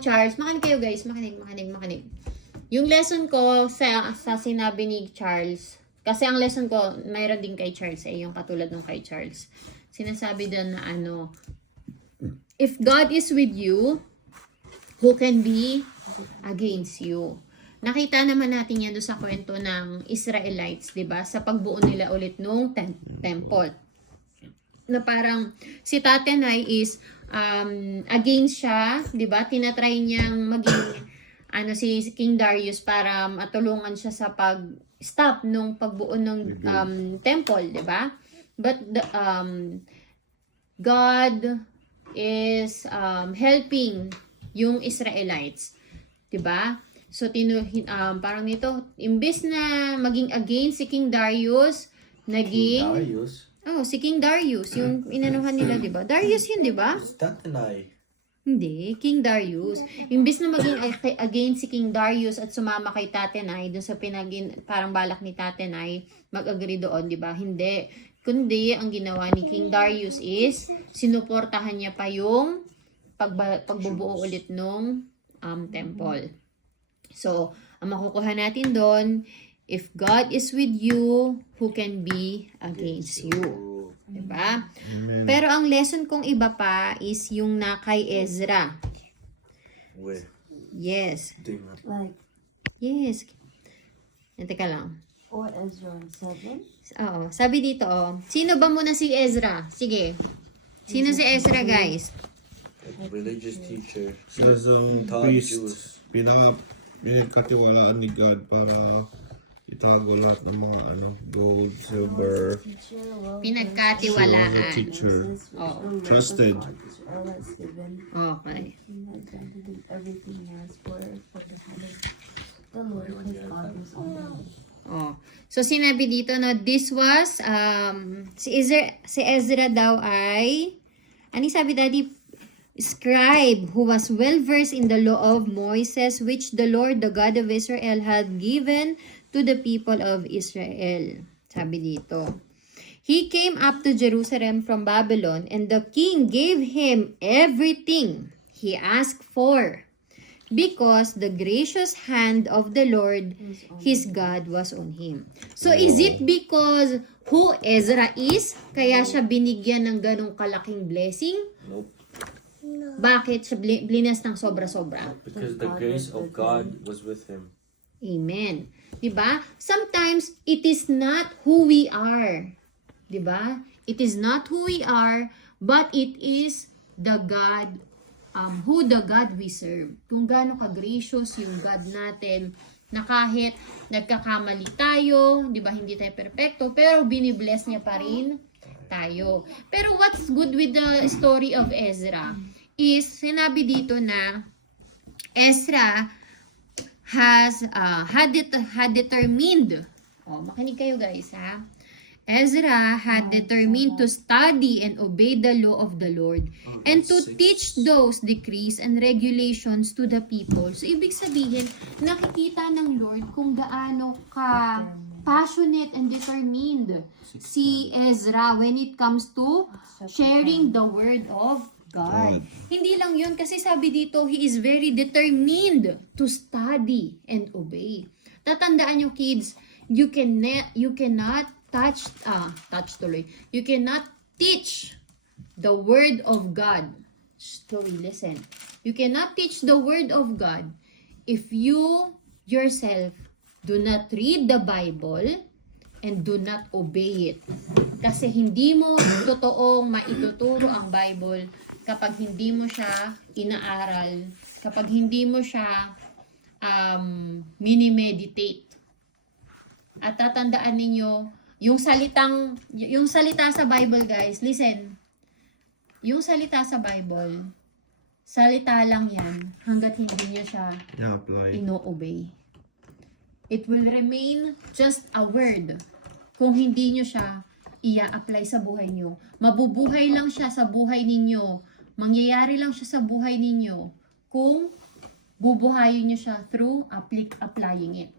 Charles, makinig kayo guys, makinig. Yung lesson ko sa sinabi ni Charles, kasi ang lesson ko, mayroon din kay Charles yung katulad ng kay Charles. Sinasabi doon na if God is with you, who can be against you? Nakita naman natin yan doon sa kwento ng Israelites, 'di ba? Sa pagbuo nila ulit nung temple. Na parang si Tatay is against siya, 'di ba? Tinatry niyang maging si King Darius para matulungan siya sa pag-stop nung pagbuo ng temple, 'di ba? But God is helping yung Israelites, 'di ba? So parang nito, imbes na maging against si King Darius, naging si King Darius, yung inanuhan nila, 'di ba? Darius yun, 'di ba? Tatanay. Hindi, King Darius. Imbes na maging against si King Darius at sumama kay Tatenay doon sa parang balak ni Tatenay, mag-agree doon, 'di ba? Hindi. Kundi ang ginawa ni King Darius is sinuportahan niya pa yung pagbubuo ulit nung temple. So, ang makukuha natin doon, if God is with you, who can be against you? Diba? Pero ang lesson kong iba pa is yung na kay Ezra. Yes. Like, Yes. Teka lang. or Ezra 7? Oo. Sabi dito, sino ba muna si Ezra? Sige. Sino si Ezra, guys? Religious teacher. Siya yung Taught priest. Jews. Pinagkatiwalaan ni God para itago lahat ng mga gold, silver. Teacher, well, Pinagkatiwalaan. Teacher. Oo. Trusted. Okay. Everything he has for the head of the Lord, his God was on him. Oh. So sinabi dito this was si Ezra daw ay sabi daddy, scribe who was well versed in the law of Moses, which the Lord the God of Israel had given to the people of Israel. Sabi dito, he came up to Jerusalem from Babylon, and the king gave him everything he asked for, because the gracious hand of the Lord his God was on him. So is it because who Ezra is, kaya siya binigyan ng ganong kalaking blessing? Nope. Bakit siya blinas ng sobra-sobra? Because the grace of God was with him. Amen. 'Di ba? Sometimes it is not who we are. 'Di ba? It is not who we are, but it is the God who the God we serve. Kung gaano ka-gracious yung God natin, na kahit nagkakamali tayo, 'di ba? Hindi tayo perpekto, pero binibless niya pa rin tayo. Pero what's good with the story of Ezra is sinabi dito na Ezra had determined. Makinig kayo guys ha. Ezra had determined to study and obey the law of the Lord and to teach those decrees and regulations to the people. So ibig sabihin, nakikita ng Lord kung gaano ka passionate and determined si Ezra when it comes to sharing the word of God. Hindi lang yun, kasi sabi dito, he is very determined to study and obey. Tatandaan nyo kids, you cannot you cannot teach the word of God. Chloe, listen. You cannot teach the word of God if you yourself do not read the Bible and do not obey it. Kasi hindi mo totoong maituturo ang Bible kapag hindi mo siya inaaral, kapag hindi mo siya mini-meditate. At tatandaan ninyo, yung salita sa Bible, guys, listen. Yung salita sa Bible, salita lang yan hanggat hindi niyo siya ino-obey. It will remain just a word kung hindi nyo siya ia-apply sa buhay nyo. Mabubuhay lang siya sa buhay ninyo. Mangyayari lang siya sa buhay ninyo kung bubuhayin nyo siya through applying it.